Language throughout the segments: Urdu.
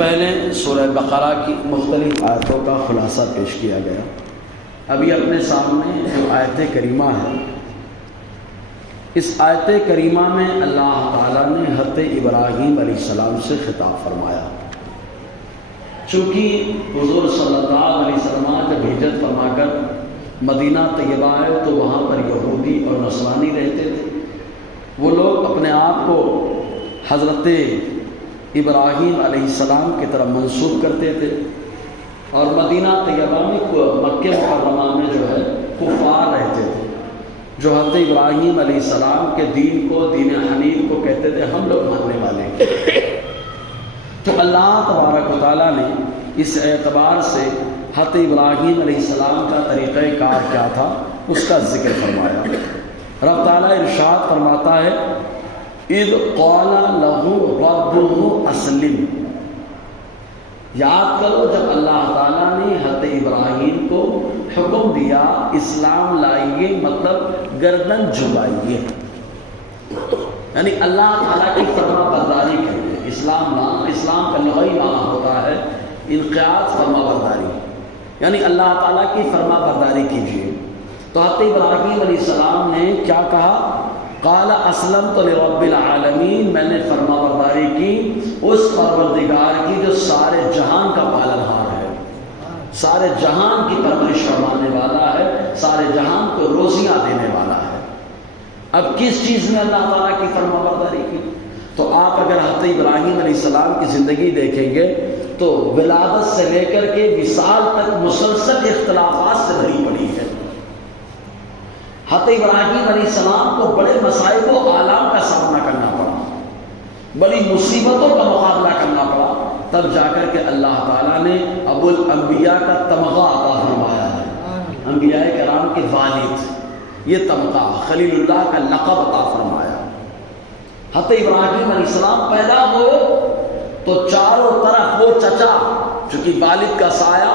پہلے سورہ بقرہ کی مختلف آیتوں کا خلاصہ پیش کیا گیا۔ ابھی اپنے سامنے جو آیت کریمہ ہے، اس آیت کریمہ میں اللہ تعالیٰ نے حضرت ابراہیم علیہ السلام سے خطاب فرمایا۔ چونکہ حضور صلی اللہ علیہ وسلم جب ہجرت فرما کر مدینہ طیبہ ہے تو وہاں پر یہودی اور نصرانی رہتے تھے۔ وہ لوگ اپنے آپ کو حضرت ابراہیم علیہ السلام کی طرف منسوب کرتے تھے، اور مدینہ طیبہ میں مکہ مکرمہ میں جو ہے کفار رہتے تھے جو حضرت ابراہیم علیہ السلام کے دین کو، دین حنیف کو کہتے تھے ہم لوگ ماننے والے ہیں۔ تو اللہ تبارک و تعالیٰ نے اس اعتبار سے حضرت ابراہیم علیہ السلام کا طریقہ کار کیا تھا اس کا ذکر فرمایا۔ رب تعالیٰ ارشاد فرماتا ہے اذ قال له ربه اسلم۔ یاد کرو جب اللہ تعالیٰ نے حضرت ابراہیم کو حکم دیا اسلام لائیے، مطلب گردن جھکائیے، یعنی اللہ تعالیٰ کی فرما برداری کریے۔ اسلام کا لغوی معنی ہوتا ہے انقیاد، فرما برداری، یعنی اللہ تعالیٰ کی فرما برداری کیجیے۔ تو حضرت ابراہیم علیہ السلام نے کیا کہا؟ قال اسلمت لرب العالمین، میں نے فرما برداری کی اس پروردگار کی جو سارے جہان کا پالنہار ہے، سارے جہان کی پرورش فرمانے والا ہے، سارے جہان کو روزیاں دینے والا ہے۔ اب کس چیز میں اللہ تعالیٰ کی فرما برداری کی؟ تو آپ اگر حضرت ابراہیم علیہ السلام کی زندگی دیکھیں گے تو ولادت سے لے کر کے وصال تک مسلسل اختلافات سے بھری پڑی ہے۔ حضرت ابراہیم علیہ السلام کو بڑے مصائب و آلام کا سامنا کرنا پڑا، بڑی مصیبتوں کا مقابلہ کرنا پڑا، تب جا کر کے اللہ تعالیٰ نے ابو الانبیاء کا تمغہ عطا فرمایا ہے۔ انبیاء کرام کے والد، یہ تمغہ خلیل اللہ کا لقب عطا فرمایا۔ حضرت ابراہیم علیہ السلام پیدا ہوئے تو چاروں طرف وہ چچا، چونکہ والد کا سایہ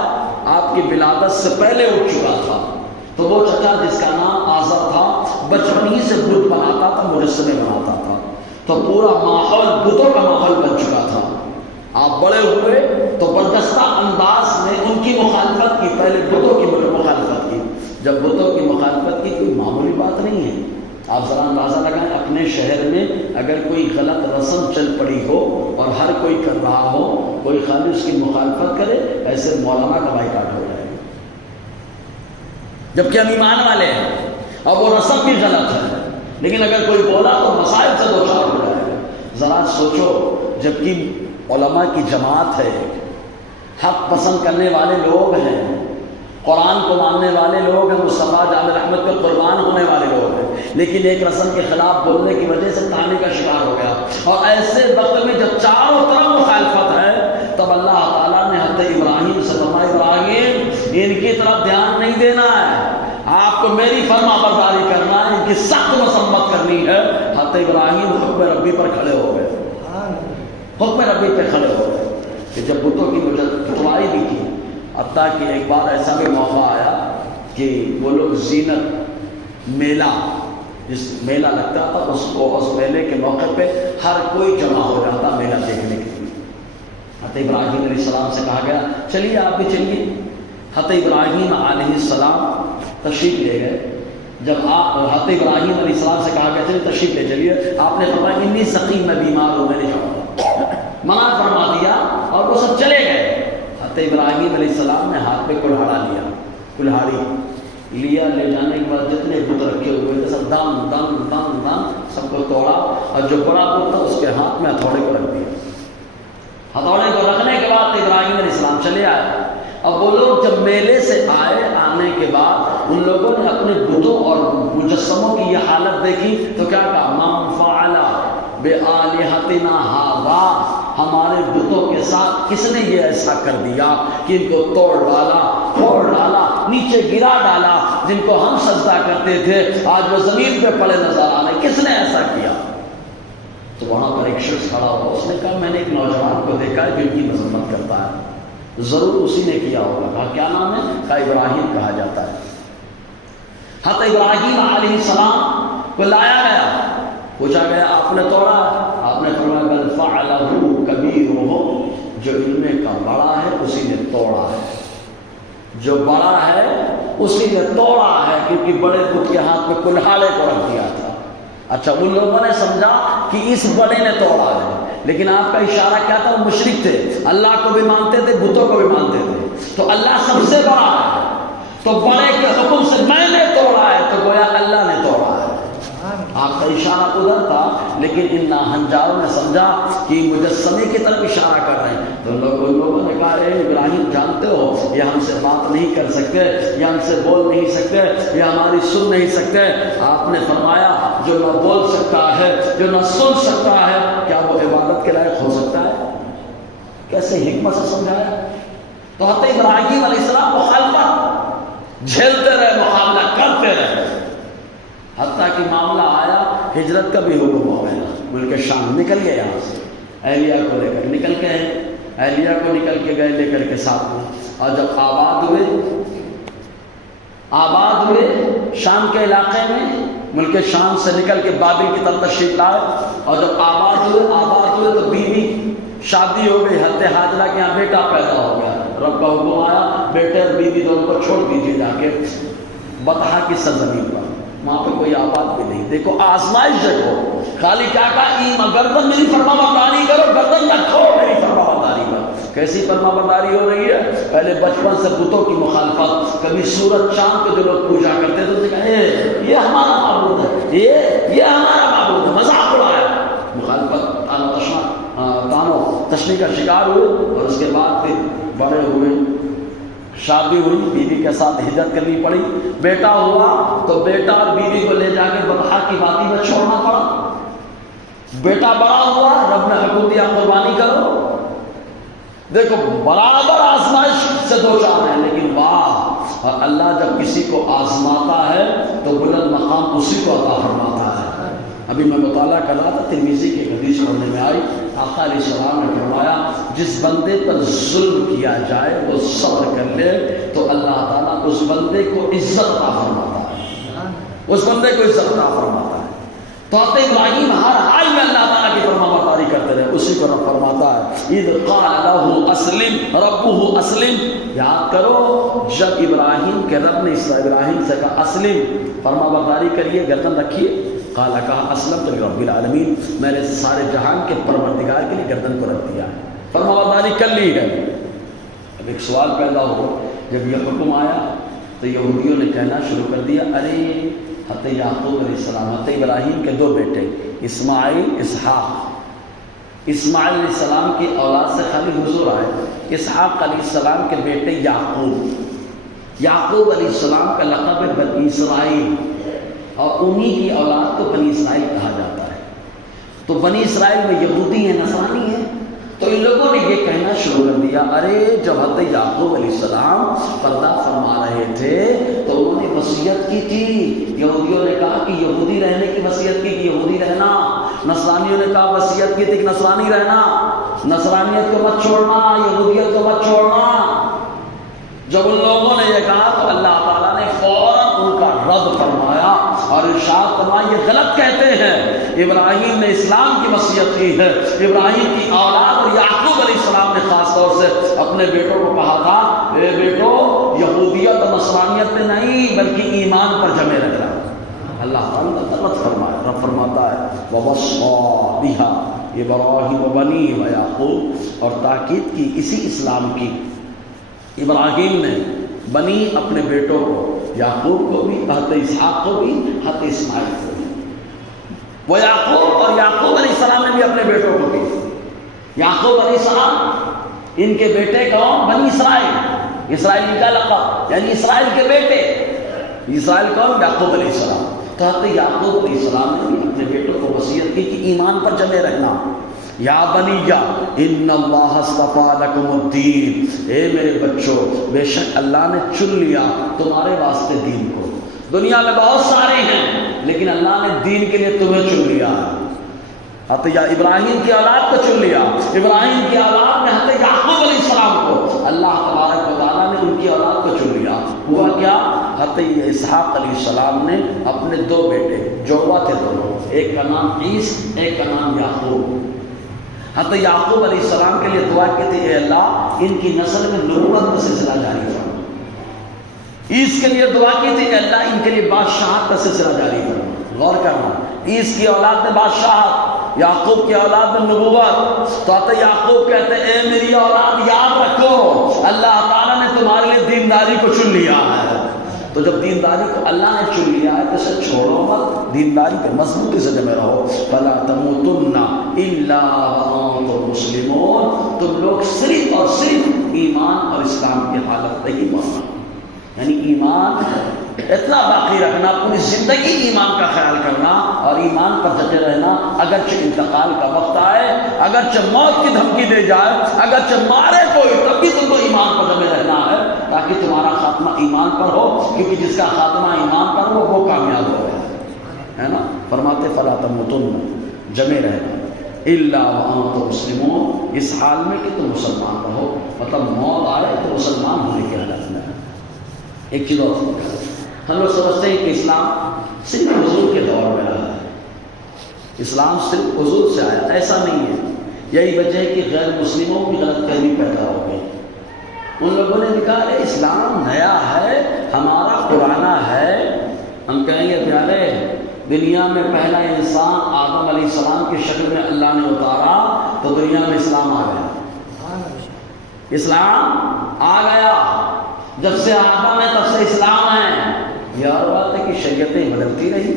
آپ کی ولادت سے پہلے اٹھ چکا تھا، تو وہ چچا جس کا نام آزر تھا بچپن ہی سے بت بناتا تھا، مجسمے بناتا تھا، تو پورا ماحول بتوں کا ماحول بن چکا تھا۔ آپ بڑے ہوئے تو برجستہ انداز میں ان کی مخالفت کی، پہلے بتوں کی مخالفت کی۔ جب بتوں کی مخالفت کی کوئی معمولی بات نہیں ہے۔ آپ ذرا اندازہ لگائیں اپنے شہر میں اگر کوئی غلط رسم چل پڑی ہو اور ہر کوئی کر رہا ہو، کوئی خالی اس کی مخالفت کرے، ایسے مولانا کا بائیکاٹ ہو جائے گا، جبکہ ہم ایمان والے ہیں اور وہ رسم بھی غلط ہے، لیکن اگر کوئی بولا تو مسائل سے دو چار ہو جائے گا۔ ذرا سوچو، جبکہ علماء کی جماعت ہے، حق پسند کرنے والے لوگ ہیں، قرآن کو ماننے والے لوگ ہیں، مصطفیٰ جامع رحمت پہ قربان ہونے والے لوگ ہیں، لیکن ایک رسم کے خلاف بولنے کی وجہ سے تانے کا شکار ہو گیا۔ اور ایسے وقت میں جب چاروں طرف مخالفت ہے، تب اللہ تعالیٰ نے حضرت ابراہیم سے فرمایا ابراہیم ان کی طرف دھیان نہیں دینا ہے، آپ کو میری فرما برداری کرنا ہے، ان کی سخت مذمت کرنی ہے۔ حضرت ابراہیم حکم ربی پر کھڑے ہو گئے، حکم ربی پہ کھڑے ہو گئے کہ جب بتوں کی پٹوائی بھی کی، حتیٰ کہ ایک بار ایسا بھی موقع آیا کہ وہ لوگ زینت میلہ، جس میلہ لگتا تھا اس میلے کے موقع پہ ہر کوئی جمع ہو جاتا میلہ دیکھنے کے لیے۔ حضرت ابراہیم علیہ السلام سے کہا گیا چلیے آپ بھی چلیے۔ حضرت ابراہیم علیہ السلام تشریف لے گئے۔ جب آپ حضرت ابراہیم علیہ السلام سے کہا گیا چلیے تشریف لے چلیے، آپ نے فرمایا انی سقیم، میں بیمار ہوں، میں نہیں جاؤں، منع فرما دیا اور وہ سب چلے گئے۔ حضرت ابراہیم علیہ السلام نے ہاتھ میں کلہاڑا لیا، کلہاڑی لیا، لے جانے کے بعد جتنے بت رکھے ہوئے تھے سب دم دم دم دم سب کو توڑا، اور جو بڑا بت تھا اس کے ہاتھ میں ہتھوڑے کو رکھ دیا۔ ہتھوڑے کو رکھنے کے بعد ابراہیم علیہ السلام چلے آئے۔ اب وہ لوگ جب میلے سے آنے کے بعد ان لوگوں نے اپنے بتوں اور مجسموں کی یہ حالت دیکھی تو کیا کہا؟ من فعل بآلہتنا ھذا، ہمارے بتوں کے ساتھ کس نے یہ ایسا کر دیا کہ ان کو توڑ ڈالا، پھوڑ ڈالا، نیچے گرا ڈالا، جن کو ہم سجدہ کرتے تھے آج وہ زمین پہ پڑے نظر آ رہے، کس نے ایسا کیا؟ تو وہاں پر ایک شخص کھڑا ہوا، اس نے کہا میں نے ایک نوجوان کو دیکھا ہے جو ان کی مذمت کرتا ہے، ضرور اسی نے کیا ہوگا۔ کہا کیا نام ہے؟ کہا ابراہیم کہا جاتا ہے۔ حضرت ابراہیم علیہ السلام کو لایا گیا، پوچھا گیا آپ نے توڑا؟ آپ نے فرمایا بل فعلہ کبیرہم، جو علم کا بڑا ہے اسی نے توڑا ہے، جو بڑا ہے اسی نے توڑا ہے، کیونکہ بڑے بت کے ہاتھ میں کلہاڑے کو رکھ دیا تھا۔ اچھا ان لوگوں نے سمجھا کہ اس بڑے نے توڑا ہے، لیکن آپ کا اشارہ کیا تھا؟ وہ مشرک تھے، اللہ کو بھی مانتے تھے، بتوں کو بھی مانتے تھے، تو اللہ سب سے بڑا ہے، تو بڑے کے حکم سے میں نے توڑا ہے، تو گویا اللہ نے توڑا ہے۔ آپ کا اشارہ ادھر تھا، لیکن ان ناہنجاروں نے سمجھا کہ مجسمے کی طرف اشارہ کر رہے ہیں، تو ان لوگوں نے کہا اے ابراہیم جانتے ہو یہ ہم سے بات نہیں کر سکتے، یہ ہم سے بول نہیں سکتے، یہ ہماری سن نہیں سکتے۔ آپ نے فرمایا جو نہ بول سکتا ہے، جو نہ سن سکتا ہے، کیا وہ عبادت کے لائق ہو سکتا ہے؟ کیسے حکمت سے سمجھایا۔ تو حضرت ابراہیم علیہ السلام مخالفت جھیلتے رہے، مقابلہ کرتے رہے، حتیٰ کہ معاملہ آیا ہجرت کا بھی حکم ہو گیا، ملک شام نکل گئے، یہاں سے اہلیہ کو لے کر نکل گئے، اہلیہ کو نکل کے گئے لے کر کے ساتھ میں، اور جب آباد ہوئے شام کے علاقے میں، ملک شام سے نکل کے بابل کی طرف تشریف لائے، اور جب آباد ہوئے تو بیوی شادی ہو گئی، حضرت حاجرہ کے یہاں بیٹا پیدا ہو گیا، رب کا حکم آیا بیٹے اور بیوی دونوں کو چھوڑ دیجیے جا کے بطحا کی سرزمین پر، وہاں پہ کوئی آباد بھی نہیں۔ دیکھو آزمائش دیکھو، خالی کیا کہا گردن میری فرما برداری کرو، گردن نہ چھوڑ میری فرما برداری کرو۔ کیسی فرما برداری ہو رہی ہے؟ پہلے بچپن سے بتوں کی مخالفت، کبھی سورج چاند کو جو لوگ پوجا کرتے تھے کہا یہ ہمارا معبود ہے، یہ ہمارا معبود ہے، مذاق اڑایا، مخالفت تانو تشنی کا شکار ہوئے، اور اس کے بعد پھر بڑے ہوئے، شادی ہوئی، بیوی کے ساتھ ہجرت کرنی پڑی، بیٹا ہوا تو بیٹا اور بیوی کو لے جا کے بطحا کی وادی میں چھوڑنا پڑا، بیٹا بڑا ہوا، رب نے حکم دیا قربانی کرو۔ دیکھو برابر آزمائش سے دو چار ہیں، لیکن واہ، اور اللہ جب کسی کو آزماتا ہے تو بلند مقام اسی کو عطا فرماتا ہے۔ ابھی میں مطالعہ کر رہا تھا، ترمذی کی حدیث پڑھنے میں آئی، آقا علیہ السلام نے فرمایا جس بندے پر ظلم کیا جائے وہ صبر کر لے تو اللہ تعالیٰ اس بندے کو عزت عطا فرماتا ہے، اس بندے کو عزت عطا فرماتا ہے۔ تو حضرت ابراہیم ہر حال میں اللہ تعالیٰ کی فرما برداری کرتے رہے، اسی کو رب فرماتا ہے اذ قال له اسلم ربه اسلم۔ یاد کرو جب ابراہیم کے رب نے ابراہیم سے کہا اسلم، فرما برداری کریے، گردن رکھیے، قال کہا اسلمت لرب العالمین، میں نے سارے جہان کے پروردگار کے لیے گردن کو رکھ دیا، فرما برداری کر لی ہے۔ اب ایک سوال پیدا ہو، جب یہ حکم آیا تو یہودیوں نے کہنا شروع کر دیا ارے حضرت یعقوب علیہ السلام، حضرت ابراہیم کے دو بیٹے اسماعیل اسحاق، اسماعیل علیہ السلام کی اولاد سے خالی حضور آئے، اسحاق علیہ السلام کے بیٹے یعقوب، یعقوب علیہ السلام کا لقب ہے بنی اسرائیل، اور انہی کی اولاد کو بنی اسرائیل کہا جاتا ہے۔ تو بنی اسرائیل میں یہودی ہیں، نصرانی ہیں، تو ان لوگوں نے یہ کہنا شروع کر دیا ارے جب حضرت یعقوب علیہ السلام پردہ فرما رہے تھے تو انہوں نے وصیت کی تھی، یہودیوں نے کہا کہ یہودی رہنے کی وصیت کی کہ یہودی رہنا، نصرانیوں نے کہا وصیت کی تھی کہ نصرانی رہنا، نصرانیت کو مت چھوڑنا، یہودیت کو مت چھوڑنا۔ جب ان لوگوں نے یہ کہا تو اللہ تعالیٰ نے فوراً ان کا رد فرمایا اور ارشاد فرمایا یہ غلط کہتے ہیں، ابراہیم نے اسلام کی وصیت کی ہے، ابراہیم کی اولاد اور یعقوب علیہ السلام نے خاص طور سے اپنے بیٹوں کو کہا تھا اے بیٹو یہودیت اور نصرانیت میں نہیں بلکہ ایمان پر جمے رکھنا۔ اللہ تعالیٰ نے رد فرمایا، رب فرماتا ہے وَوَصَّىٰ بِهَا ابراہیم وبنیہ ویعقوب، اور تاکید کی اسی اسلام کی، ابراہیم نے بنی اپنے بیٹوں کو، یعقوب کو بھی، حضرت اسحاق کو بھی، حضرت اسماعیل کو بھی، وہ یعقوب اور یعقوب علیہ السلام نے بھی اپنے بیٹوں کو بھی، یعقوب علیہ السلام ان کے بیٹے کون؟ بنی اسرائیل، اسرائیل کا لقب یعنی اسرائیل کے بیٹے، اسرائیل کون؟ یعقوب علیہ السلام۔ تو حضرت یعقوب علیہ السلام نے بھی اپنے بیٹوں کو وصیت کی کہ ایمان پر جمے رہنا، یا بنیہ ان اللہ اصطفیٰ لکم الدین، اے میرے بچوں بے شک اللہ نے چن لیا تمہارے واسطے دین کو، دنیا میں بہت سارے ہیں لیکن اللہ نے دین کے لیے تمہیں چن لیا، حضرت ابراہیم کی اولاد کو چن لیا، ابراہیم کی اولاد میں حضرت یعقوب علیہ السلام کو اللہ تبارک و تعالیٰ نے ان کی اولاد کو چن لیا۔ ہوا کیا؟ حضرت اسحاق علیہ السلام نے اپنے دو بیٹے جوڑوا تھے دونوں، ایک کا نام عیس ایک کا نام یعقوب، حضرت یعقوب علیہ السلام کے لیے دعا کی تھی، اے اللہ ان کی نسل میں نبوت کا سلسلہ جاری فرما۔ عیس کے لیے دعا کی تھی، اے اللہ ان کے لیے بادشاہت کا سلسلہ جاری فرما۔ غور کرنا، عیس کی اولاد میں بادشاہت، یعقوب کی اولاد میں نبوت۔ تو حضرت یعقوب کہتے ہیں اے میری اولاد یاد رکھو اللہ تعالیٰ نے تمہارے لیے دینداری کو چن لیا ہے۔ تو جب دینداری کو اللہ نے چن لیا ہے تو اسے چھوڑو مت، دینداری پہ مضبوطی سے جمے رہو۔ فلا تموتن الا وانتم مسلمون، تم لوگ صرف اور صرف ایمان اور اسلام کی حالت میں ہی مرنا، یعنی ایمان اتنا باقی رکھنا، پوری زندگی ایمان کا خیال کرنا اور ایمان پر ڈٹے رہنا، اگرچہ انتقال کا وقت آئے، اگرچہ موت کی دھمکی دے جائے، اگرچہ مارے کوئی، تب بھی تم کو ایمان پر جمے رہنا ہے تاکہ تمہارا خاتمہ ایمان پر ہو، کیونکہ جس کا خاتمہ ایمان پر ہو وہ کامیاب ہو ہے نا۔ فرماتے فلا تموتن، جمے رہنا، الا وانتم مسلمون، اس حال میں کہ تم مسلمان رہو، مطلب موت آ رہے تو مسلمان ہونے کی حالت میں۔ ایک چیز اور ہم لوگ سمجھتے ہیں کہ اسلام صرف حضور کے دور میں رہا ہے، اسلام صرف حضور سے آیا، ایسا نہیں ہے۔ یہی وجہ ہے کہ غیر مسلموں کی غلط فہمی پیدا ہو گئی، ان لوگوں نے کہا کہ اسلام نیا ہے، ہمارا پرانا ہے۔ ہم کہیں گے پیارے، دنیا میں پہلا انسان آدم علیہ السلام کی شکل میں اللہ نے اتارا تو دنیا میں اسلام آ گیا، اسلام آ گیا، جب سے آدم ہے تب سے اسلام ہے۔ یہ اور بات ہے کہ شریعتیں بدلتی رہی،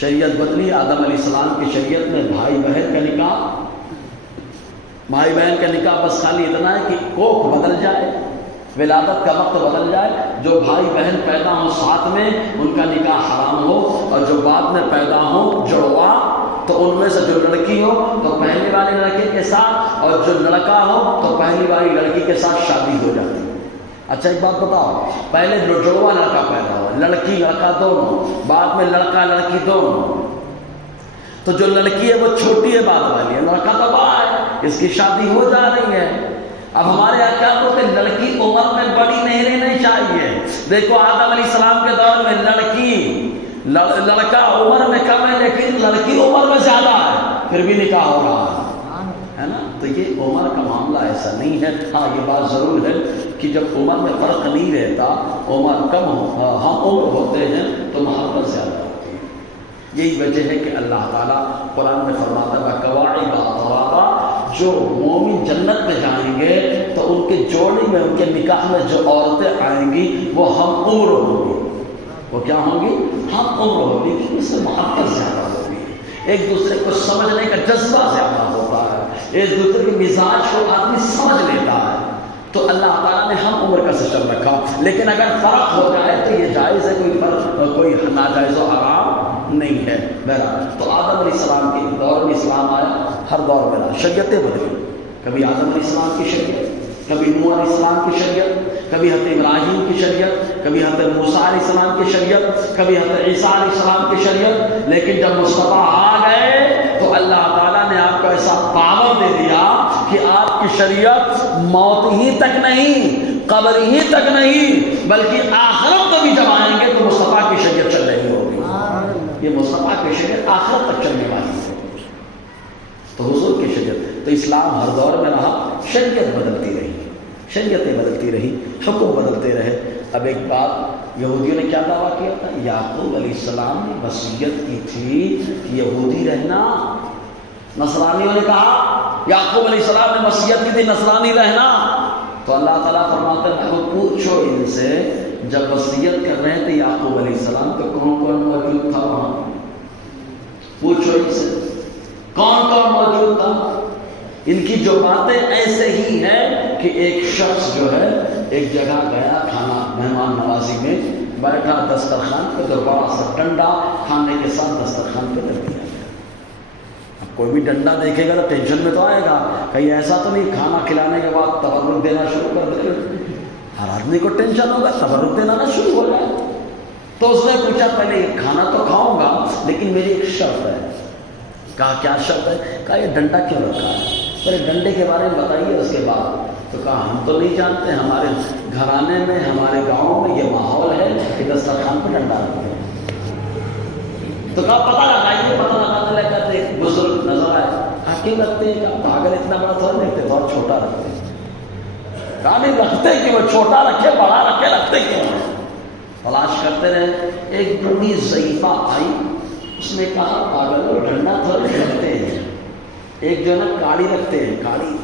شریعت بدلی، آدم علیہ السلام کی شریعت میں بھائی بہن کا نکاح، بھائی بہن کا نکاح بس خالی اتنا ہے کہ کوکھ بدل جائے، ولادت کا وقت بدل جائے، جو بھائی بہن پیدا ہوں ساتھ میں ان کا نکاح حرام ہو، اور جو بعد میں پیدا ہوں جڑوا تو ان میں سے جو لڑکی ہو تو پہلی والی لڑکے کے ساتھ، اور جو لڑکا ہو تو پہلی والی لڑکی کے ساتھ شادی ہو جاتی ہے۔ اچھا ایک بات بتاؤ، پہلے جڑوا لڑکا پیدا ہوا، لڑکی لڑکا دونوں، بعد میں لڑکا لڑکی دونوں، تو جو لڑکی ہے وہ چھوٹی ہے بعد والی ہے، لڑکا تو بڑا ہے، اس کی شادی ہو جا رہی ہے۔ اب ہمارے یہاں کیا بولتے ہیں، لڑکی عمر میں بڑی نہیں رہنی چاہیے۔ دیکھو آدم علیہ السلام کے دور میں لڑکا عمر میں کم ہے لیکن لڑکی عمر میں زیادہ ہے، پھر بھی نکاح ہو رہا ہے نا۔ تو یہ عمر کا معاملہ ایسا نہیں ہے۔ ہاں یہ بات ضرور ہے کہ جب عمر میں فرق نہیں رہتا، عمر کم ہو، ہم عمر ہوتے ہیں تو محبت زیادہ ہوتی ہے۔ یہی وجہ ہے کہ اللہ تعالیٰ قرآن میں فرماتا ہے قواعد اطرابا، جو مومن جنت میں جائیں گے تو ان کے جوڑی میں، ان کے نکاح میں جو عورتیں آئیں گی وہ ہم عمر ہوں گی۔ وہ کیا ہوں گی؟ ہم عمر ہوگی، کیونکہ اس سے محبت زیادہ ہوگی، ایک دوسرے کو سمجھنے کا جذبہ زیادہ ہوتا ہے، ایک دوسرے کے مزاج کو آدمی سمجھ لیتا ہے۔ تو اللہ تعالیٰ نے ہم عمر کا سسٹم رکھا، لیکن اگر فرق ہو جائے تو یہ جائز ہے، کوئی فرق، کوئی ناجائز و حرام نہیں ہے۔ بہرحال تو آدم علیہ السلام کے دور میں اسلام آیا، ہر دور میں رہا، شریعتیں بدلی، کبھی آدم علیہ السلام کی شریعت، کبھی نوح علیہ السلام کی شریعت، کبھی حضرت ابراہیم کی شریعت، کبھی حضرت موسیٰ علیہ السلام کی شریعت، کبھی حضرت عیسیٰ علیہ السلام کی شریعت۔ لیکن جب مصطفیٰ آ گئے تو اللہ تعالیٰ نے آپ کو ایسا پاور دے دیا کہ آپ کی شریعت موت ہی تک نہیں، قبر ہی تک نہیں، بلکہ آخرت کو بھی جب آئیں گے تو مصطفیٰ کی شریعت چل رہی ہوگی۔ یہ مصطفیٰ کی شریعت آخرت تک چلنے والی ہے، تو حضور کی شریعت۔ تو اسلام ہر دور میں رہا، شریعت بدلتی رہی، شریعتیں بدلتی رہی، حکم بدلتے رہے۔ اب ایک بات، یہودیوں نے کیا دعویٰ کیا تھا؟ یعقوب علیہ السلام نے وصیت کی تھی کہ یہودی رہنا۔ نصرانیوں نے کہا، یعقوب علیہ السلام نے وصیت کی تھی نصرانی رہنا، تو اللہ تعالیٰ فرماتے ہیں کہ پوچھو ان سے، جب وصیت کر رہے تھے یعقوب علیہ السلام تو کون کون موجود تھا وہاں؟ پوچھو ان سے کون کون موجود تھا۔ ان کی جو باتیں ایسے ہی ہیں کہ ایک شخص جو ہے ایک جگہ گیا کھانا مہمان نوازی میں، بیٹھا دسترخوان پہ تو بڑا سا ڈنڈا کھانے کے ساتھ دسترخوان پہ رکھ دیا۔ اب کوئی بھی ڈنڈا دیکھے گا تو ٹینشن میں تو آئے گا، کہیں ایسا تو نہیں کھانا کھلانے کے بعد تبرک دینا شروع کر دے۔ ہر آدمی کو ٹینشن ہوگا، تبرک دینا نہ شروع ہو جائے۔ تو اس نے پوچھا پہلے یہ کھانا تو کھاؤں گا لیکن میری ایک شرط ہے۔ کہا کیا شرط ہے؟ کہا یہ ڈنڈا کیوں رکھا ہے؟ پہلے ڈنڈے کے بارے میں بتائیے اس کے بعد۔ تو کہا ہم تو نہیں جانتے، ہمارے گھرانے میں ہمارے گاؤں میں یہ ماحول ہے کہ دسترخوان پہ ڈنڈا رکھتے ہیں۔ تو کہا پتہ لگائیے، پتہ لگاتے لگاتے ایک بزرگ نظر آئے، کہا کہا کیوں رکھتے ہیں؟ کہا پاگل اتنا بڑا تھوڑا رکھتے، تھوڑا چھوٹا رکھتے ہیں۔ کہا نہیں رکھتے کیوں، چھوٹا رکھے بڑا رکھے، رکھتے کیوں؟ تلاش کرتے رہے، ایک بوڑھی ضعیفہ آئی، اس نے کہا پاگل وہ ڈنڈا تھوڑا رکھتے ہیں، ایک جو ہے نا کاڑی رکھتے ہیں، کاڑی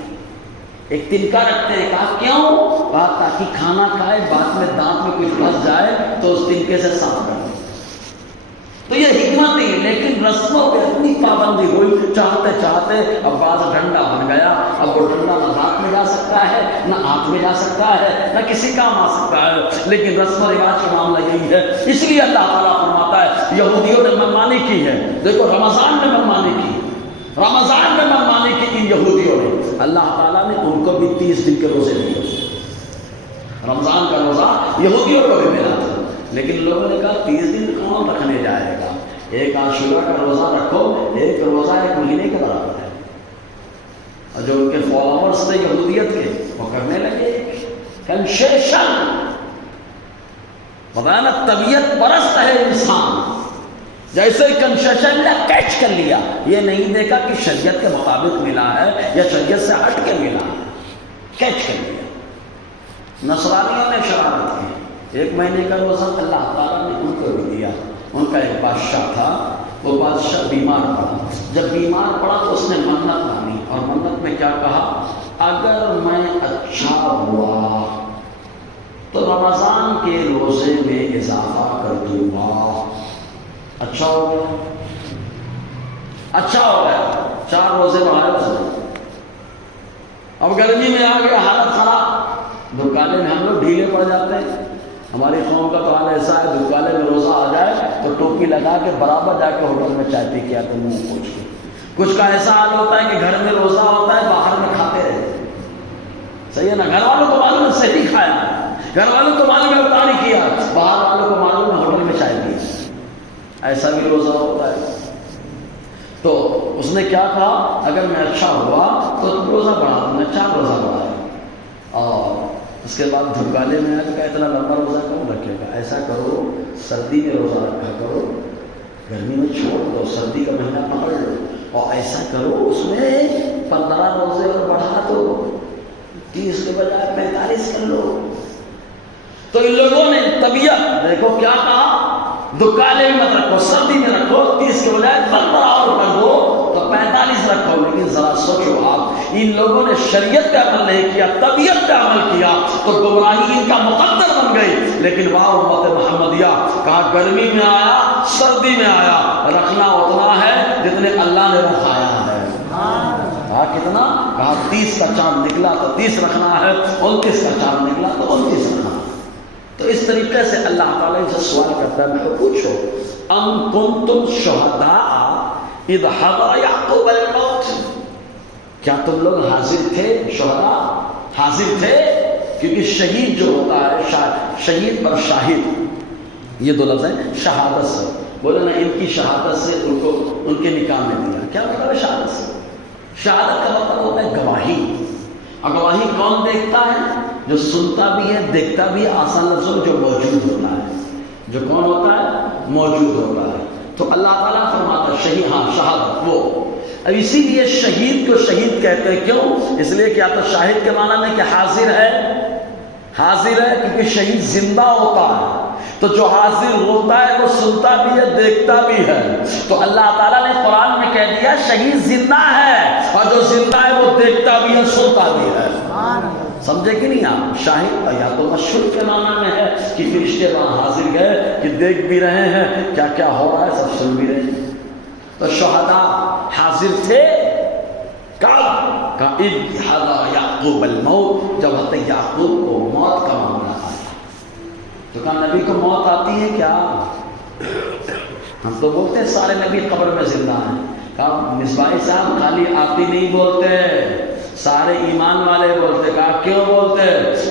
ایک تنکا رکھتے ہیں۔ کہا کیوں؟ کہا تاکہ کھانا کھائے بعد میں دانت میں کچھ پھنس جائے تو اس تنکے سے صاف کر دیں۔ تو یہ حکمت ہی، لیکن رسموں پہ اتنی پابندی ہوئی، چاہتے چاہتے اب بعض ڈنڈا بن گیا۔ اب وہ ڈنڈا نہ دانت میں جا سکتا ہے، نہ آنکھ میں جا سکتا ہے، نہ کسی کام آ سکتا ہے، لیکن رسم و رواج کا معاملہ یہی ہے۔ اس لیے اللہ تعالیٰ فرماتا ہے یہودیوں نے منمانی کی ہے، دیکھو رمضان میں منمانی کی، رمضان میں منمانی کی ان یہودیوں نے، اللہ تعالیٰ نے ان کو بھی 30 دن کے روزے دیے۔ رمضان کا روزہ یہودیوں کو بھی ملا تھا، لیکن لوگوں نے کہا 30 دن کون رکھنے جائے گا، ایک عاشورہ کا روزہ رکھو، ایک روزہ ایک مہینے کے برابر ہے۔ اور جو ان کے فالوورز تھے یہودیت کے، وہ کرنے لگے کنسیشن۔ پتہ نا طبیعت پرست ہے انسان، جیسے کنسیشن نے کیچ کر لیا، یہ نہیں دیکھا کہ شریعت کے مطابق ملا ہے یا شریعت سے ہٹ کے ملا ہے، کیچ کر لیا۔ نصرانیوں نے شرارت کی، ایک مہینے کا روزہ اللہ تعالیٰ نے ان کو بھی دیا۔ ان کا ایک بادشاہ تھا، وہ بادشاہ بیمار پڑا، جب بیمار پڑا تو اس نے منت مانی، اور منت میں کیا کہا، اگر میں اچھا ہوا تو رمضان کے روزے میں اضافہ کر دوں گا۔ اچھا ہو گیا، اچھا ہو گیا، 4 روزے بڑھائے اس نے۔ اب گرمی میں آ گیا، حالت خراب، دکانے میں ہم لوگ ڈھیلے پڑ جاتے ہیں، ہماری قوم کا تو حال ایسا ہے، دکانے میں روزہ آ جائے تو ٹوپی لگا کے برابر جا کے ہوٹل میں چائے پی کے آتے، منہ پوچھ کے۔ کچھ کا ایسا حال ہوتا ہے کہ گھر میں روزہ ہوتا ہے، باہر میں کھاتے رہتے، صحیح ہے نا، گھر والوں کو معلوم ہے صحیح کھایا، گھر والوں کو معلوم ہے افطاری کیا، باہر والوں کو معلوم ہے ہوٹل میں چائے پی، ایسا بھی روزہ ہوتا ہے۔ تو اس نے کیا کہا، اگر میں اچھا ہوا تو روزہ بڑھا دوں گا، 4 روزہ بڑھایا۔ اور اس کے بعد دھکانے میں آیا تو کہا اتنا لمبا روزہ کون رکھے گا، ایسا کرو سردی میں روزہ رکھا کرو، گرمی میں چھوڑ دو، سردی کا مہینہ پکڑ لو، اور ایسا کرو اس میں 15 روزے اور بڑھا دو، 30 کے بجائے 45 کر لو۔ تو ان لوگوں نے طبیعت دیکھو کیا کہا، دکانے میں مت رکھو، سردی میں رکھو، 30 کے بجائے 15 اور کر دو تو 45 رکھو۔ لیکن ذرا سوچو آپ، ان لوگوں نے شریعت پہ عمل نہیں کیا، طبیعت پہ عمل کیا تو گمراہی ان کا مقدر بن گئی۔ لیکن واہ امت محمدیہ، کہا گرمی میں آیا، سردی میں آیا، رکھنا اتنا ہے جتنے اللہ نے رکھایا ہے۔ کہا کتنا؟ کہا 30 کا چاند نکلا تو 30 رکھنا ہے، 29 کا چاند نکلا تو 29 رکھنا ہے۔ تو اس طریقے سے اللہ تعالیٰ سے سوال کرتا ہے، میں پوچھو ام کنتم شہداء اذ حضر یعقوب الموت، کیا تم لوگ حاضر تھے؟ شہداء حاضر تھے، کیونکہ شہید جو ہوتا ہے، شہید پر شاہد، یہ 2 لفظ ہیں، شہادت سے بولے نا، ان کی شہادت سے ان کو ان کے نکاح میں دیا۔ کیا مطلب ہے شہادت سے؟ شہادت کا مطلب ہوتا ہے گواہی، اور گواہی کون دیکھتا ہے؟ جو سنتا بھی ہے، دیکھتا بھی ہے، آسان لفظوں میں جو موجود ہوتا ہے، جو کون ہوتا ہے؟ موجود ہوتا ہے۔ تو اللہ تعالیٰ فرماتا ہے شہید، ہاں شہادت وہ، اب اسی لیے شہید کو شہید کہتے ہیں، کیوں؟ اس لیے کہ تو شاہد کے معنی میں کہ حاضر ہے، حاضر ہے، کیونکہ شہید زندہ ہوتا ہے، تو جو حاضر ہوتا ہے وہ سنتا بھی ہے، دیکھتا بھی ہے۔ تو اللہ تعالیٰ نے قرآن میں کہہ دیا شہید زندہ ہے، اور جو زندہ ہے وہ دیکھتا بھی ہے، سنتا بھی ہے۔ سمجھے کہ نہیں آپ؟ شاہد یا تو مشہور کے معنی میں ہے کہ فرشتے وہاں حاضر گئے کہ دیکھ بھی رہے ہیں کیا کیا ہو رہا ہے، سب سن بھی رہے ہیں۔ تو شہداء حاضر تھے کب؟ کہ اذ حضر یعقوب الموت، جب حضرت یعقوب کو موت کا معاملہ آیا۔ تو کہا نبی کو موت آتی ہے کیا؟ ہم تو بولتے ہیں سارے نبی قبر میں زندہ ہیں۔ کہا مصباحی صاحب خالی آتی نہیں بولتے، سارے ایمان والے بولتے۔ کہا کیوں بولتے؟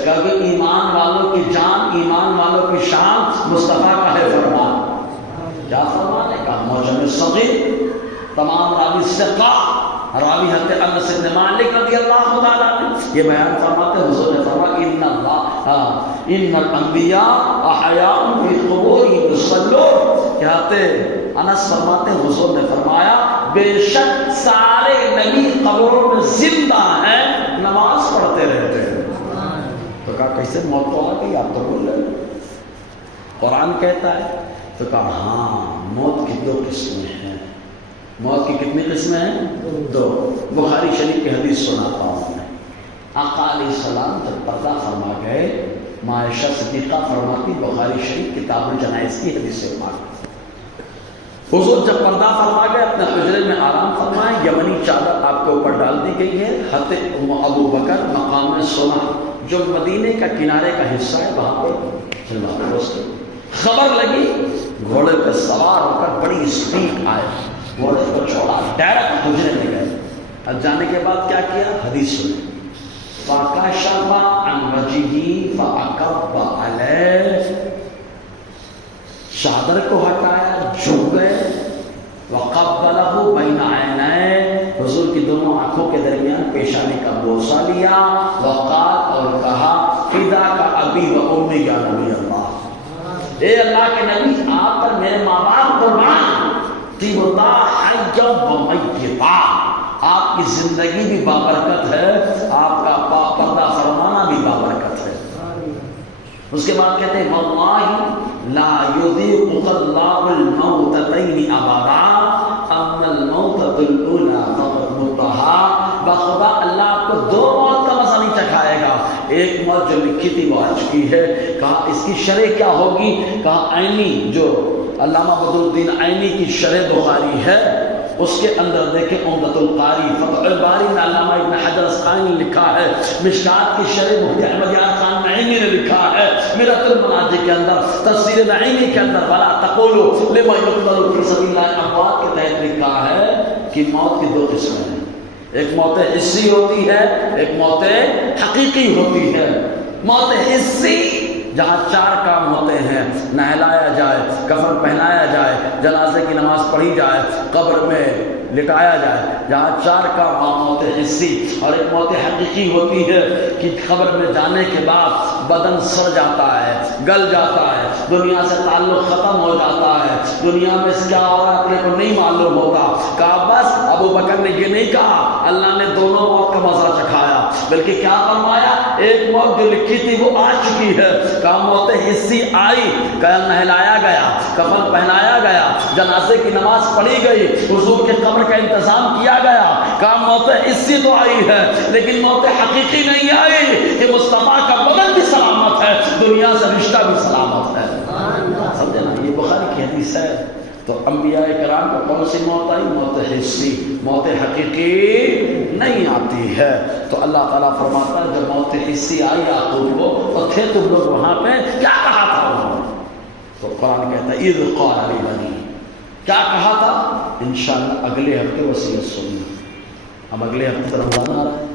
کیونکہ ایمان والوں کی جان، ایمان والوں کی شان مصطفیٰ کا ہے فرمان۔ کیا فرمان ہے؟ کہا معجم صغیر، تمام راوی ثقات، راوی حضرت انس بن مالک رضی اللہ تعالیٰ عنہ یہ بیان فرماتے ہیں حضور نے فرمایا ان الانبیاء احیاء فی قبورہم یصلون، کہتے انس فرماتے ہیں حضور نے فرمایا بے شک سارے نبی قبروں میں زندہ ہیں، نماز پڑھتے رہتے ہیں۔ تو کہا کیسے موت تو آ گئی، آپ تو بول رہے ہیں قرآن کہتا ہے؟ تو کہا ہاں موت کی دو قسمیں ہیں۔ موت کی کتنی قسمیں ہیں؟ دو۔ بخاری شریف کی حدیث سناتا ہوں میں۔ آقا علیہ السلام جب پردہ فرما گئے، عائشہ صدیقہ فرماتی، بخاری شریف کتاب الجنائز کی حدیث سے پاک، حضور جب پردہ فرما گئے اپنے حجرے میں آرام فرمائے، یمنی چادر آپ کے اوپر ڈال دی گئی ہے، حضرت ابو بکر مقام صلح جو مدینے کا کنارے کا حصہ ہے وہاں پر خبر لگی، گھوڑے پہ سوار ہو کر بڑی اسپیڈ آئے، گھوڑے کو چھوڑا، ڈائریکٹ حجرے میں گئے۔ اب جانے کے بعد کیا کیا؟ حدیث سنیں، فَكَشَفَ عَنْ وَجْهِهِ فَأَكَبَّ عَلَيْهِ، چادر کو ہٹایا، جھک گئے، وَقَبَّلَهُ بَيْنَ عَيْنَيْهِ، حضور کی دونوں آنکھوں کے درمیان پیشانی کا بوسہ لیا، وقال، اور کہا فِدَاكَ أَبِي وَأُمِّي يَا نبی اللہ، اے اللہ کے نبی آپ پر میرے ماں باپ قربان، طِبْتَ حَيًّا وَمَيِّتًا، آپ کی زندگی بھی بابرکت ہے، آپ کا پردہ فرمانا بھی بابرکت ہے۔ اس کے بعد کہتے ہیں واللہ لا یذیقک اللہ الموتتین ابدا ان الموتۃ الاولی فقد متها، بخدا اللہ آپ کو دو موت کا مزہ نہیں چکھائے گا، ایک موت جو لکھی تھی وہ آ چکی ہے۔ کہا اس کی شرح کیا ہوگی؟ کہا عینی، جو علامہ بدر الدین عینی کی شرح بخاری ہے اس کے اندر دیکھیں عمدۃ القاری فتح الباری میں علامہ ابن حجر اسقلانی نے لکھا ہے، مشکات کی شرح مفتی احمد یار خان نعیمی نے لکھا ہے، میرۃ المناجی کے اندر، تفسیر نعیمی کے اندر ولا تقولوا لمن يقتل في سبيل الله اموات کے تحت لکھا ہے کہ موت کی دو قسمیں ہیں، ایک موت حسی ہوتی ہے، ایک موت حقیقی ہوتی ہے۔ موت حسی جہاں چار کام ہوتے ہیں، نہلایا جائے، کفن پہنایا جائے، جنازے کی نماز پڑھی جائے، قبر میں لٹایا جائے، جہاں چار کام موت حسی، اور ایک موت حقیقی ہوتی ہے کہ قبر میں جانے کے بعد بدن سڑ جاتا ہے، گل جاتا ہے، دنیا سے تعلق ختم ہو جاتا ہے، دنیا میں کیا ہو رہا ہے اپنے کو نہیں معلوم ہوتا۔ کہا بس ابو بکر نے یہ نہیں کہا اللہ نے دونوں موت کا مزہ چکھایا، بلکہ کیا فرمایا ایک موت جو لکھی تھی وہ آ چکی ہے۔ کہا موت حسی آئی، کہا نہلایا گیا، کفن پہنایا گیا، جنازے کی نماز پڑھی گئی، حضور کے قبر کا انتظام کیا گیا۔ کہا موت حسی تو آئی ہے لیکن موت حقیقی نہیں آئی کہ مصطفیٰ کا بدن بھی سلامت ہے، دنیا سے رشتہ بھی سلامت ہے۔ سمجھے نا، یہ بخاری کی حدیث ہے۔ تو انبیاء کرام کو کون سی موت آئی؟ موت حسی، موت حقیقی نہیں آتی ہے۔ تو اللہ تعالیٰ فرماتا ہے جب موت حسی آئی یعقوب کو تو تھے تم لوگ وہاں پہ، کیا کہا تھا انہوں نے؟ تو قرآن کہتا ہے اذ قال لبنی، کیا کہا تھا؟ انشاءاللہ اگلے ہفتے وصیت سننا۔ اب اگلے ہفتے رمضان آ رہا ہے،